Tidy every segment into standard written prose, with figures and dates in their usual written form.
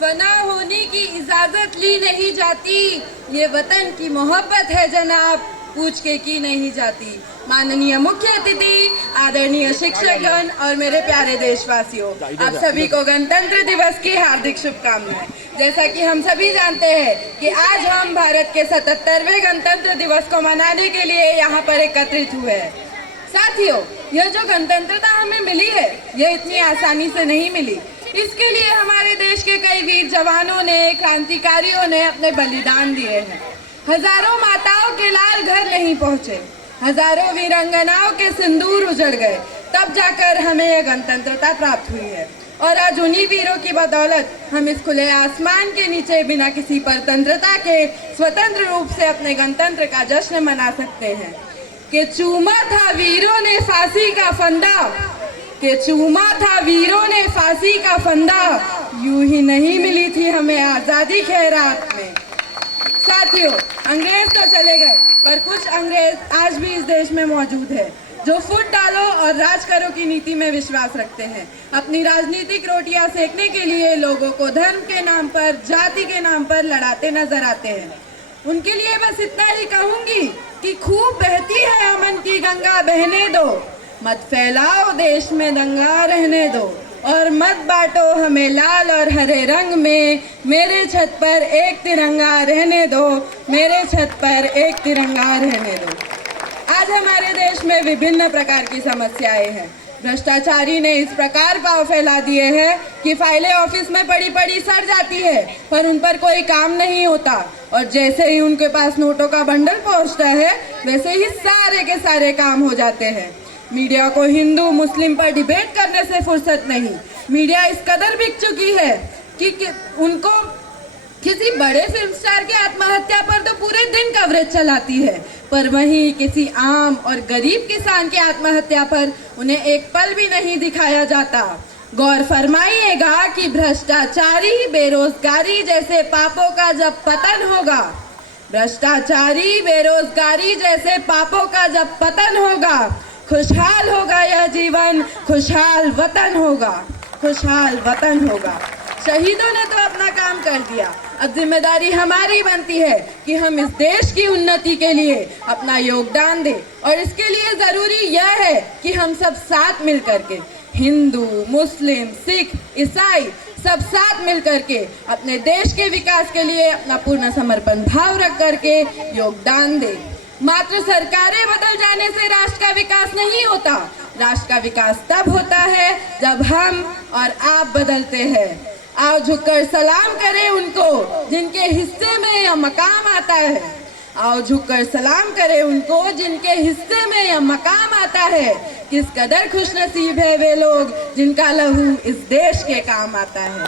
फना होने की इजाजत ली नहीं जाती, ये वतन की मोहब्बत है जनाब, पूछ के की नहीं जाती। माननीय मुख्य अतिथि, आदरणीय शिक्षकगण और मेरे प्यारे देशवासियों, आप सभी को गणतंत्र दिवस की हार्दिक शुभकामनाएं। जैसा कि हम सभी जानते हैं कि आज हम भारत के 77वें गणतंत्र दिवस को मनाने के लिए यहाँ पर एकत्रित हुए हैं। साथियों, यह जो गणतंत्रता हमें मिली है, यह इतनी आसानी से नहीं मिली। इसके लिए हमारे देश के कई वीर जवानों ने, क्रांतिकारियों ने अपने बलिदान दिए हैं। हजारों माताओं के लाल घर नहीं पहुंचे, हजारों वीरांगनाओं के सिंदूर उजड़ गए, तब जाकर हमें यह गणतंत्रता प्राप्त हुई है। और आज उन्हीं वीरों की बदौलत हम इस खुले आसमान के नीचे बिना किसी परतंत्रता के स्वतंत्र रूप से अपने गणतंत्र का जश्न मना सकते हैं। कि चूमा था वीरों ने फांसी का फंदा, कि चूमा था वीरों ने फांसी का फंदा, यूं ही नहीं मिली थी हमें आजादी खैरात में। साथियों, अंग्रेज तो चले गए, पर कुछ अंग्रेज आज भी इस देश में मौजूद है जो फुट डालो और राज करो की नीति में विश्वास रखते हैं। अपनी राजनीतिक रोटियां सेकने के लिए लोगों को धर्म के नाम पर, जाति के नाम पर लड़ाते नजर आते हैं। उनके लिए बस इतना ही कहूंगी कि खूब बहती है अमन की गंगा, बहने दो, मत फैलाओ देश में दंगा, रहने दो, और मत बांटो हमें लाल और हरे रंग में, मेरे छत पर एक तिरंगा रहने दो, मेरे छत पर एक तिरंगा रहने दो। आज हमारे देश में विभिन्न प्रकार की समस्याएं हैं। भ्रष्टाचारी ने इस प्रकार पांव फैला दिए हैं कि फाइलें ऑफिस में पड़ी पड़ी सड़ जाती है, पर उन पर कोई काम नहीं होता, और जैसे ही उनके पास नोटों का बंडल पहुंचता है, वैसे ही सारे के सारे काम हो जाते हैं। मीडिया को हिंदू मुस्लिम पर डिबेट करने से फुर्सत नहीं। मीडिया इस कदर बिक चुकी है कि उनको किसी बड़े फिल्म स्टार की आत्महत्या पर तो पूरे दिन कवरेज चलाती है, पर वहीं किसी आम और गरीब किसान की आत्महत्या पर उन्हें एक पल भी नहीं दिखाया जाता। गौर फरमाइएगा कि भ्रष्टाचारी, बेरोजगारी जैसे पापों का जब पतन होगा, भ्रष्टाचारी, बेरोजगारी जैसे पापों का जब पतन होगा, खुशहाल होगा यह जीवन, खुशहाल वतन होगा, खुशहाल वतन होगा। शहीदों ने तो अपना काम कर दिया, अब जिम्मेदारी हमारी बनती है कि हम इस देश की उन्नति के लिए अपना योगदान दें, और इसके लिए जरूरी यह है कि हम सब साथ मिलकर के, हिंदू, मुस्लिम, सिख, ईसाई, सब साथ मिलकर के अपने देश के विकास के लिए अपना पूर्ण समर्पण भाव रख करके योगदान दें। मात्र सरकारें बदल जाने से राष्ट्र का विकास नहीं होता। राष्ट्र का विकास तब होता है जब हम और आप बदलते हैं। आओ झुककर सलाम करें उनको जिनके हिस्से में यह मकाम आता है। आओ झुककर सलाम करें उनको जिनके हिस्से में यह मकाम आता है। किस कदर खुशनसीब है वे लोग जिनका लहू इस देश के काम आता है,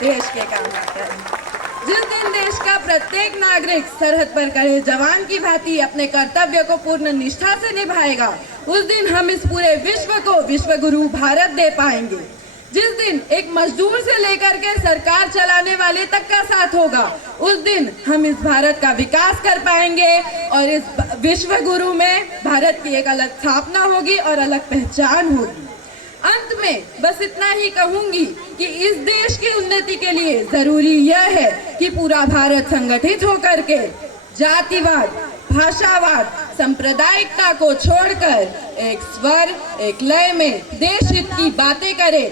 देश के काम आता है। जिस दिन देश का प्रत्येक नागरिक सरहद पर खड़े जवान की भांति अपने कर्तव्य को पूर्ण निष्ठा से निभाएगा, उस दिन हम इस पूरे विश्व को विश्व गुरु भारत दे पाएंगे। जिस दिन एक मजदूर से लेकर के सरकार चलाने वाले तक का साथ होगा, उस दिन हम इस भारत का विकास कर पाएंगे, और इस विश्व गुरु में भारत की एक अलग स्थापना होगी और अलग पहचान होगी। अंत में बस इतना ही कहूंगी कि इस देश की उन्नति के लिए जरूरी यह है कि पूरा भारत संगठित होकर के जातिवाद, भाषावाद, सांप्रदायिकता को छोड़कर एक स्वर, एक लय में देश हित की बातें करे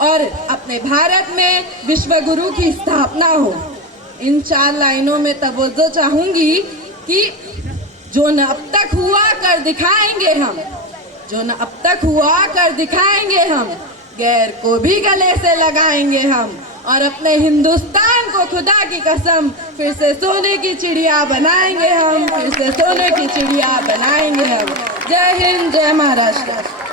और अपने भारत में विश्व गुरु की स्थापना हो। इन 4 लाइनों में तवज्जो चाहूंगी कि जो न अब तक हुआ कर दिखाएंगे हम, जो न अब तक हुआ कर दिखाएंगे हम, गैर को भी गले से लगाएंगे हम, और अपने हिंदुस्तान को खुदा की कसम फिर से सोने की चिड़िया बनाएंगे हम, फिर से सोने की चिड़िया बनाएंगे हम। जय हिंद, जय महाराष्ट्र।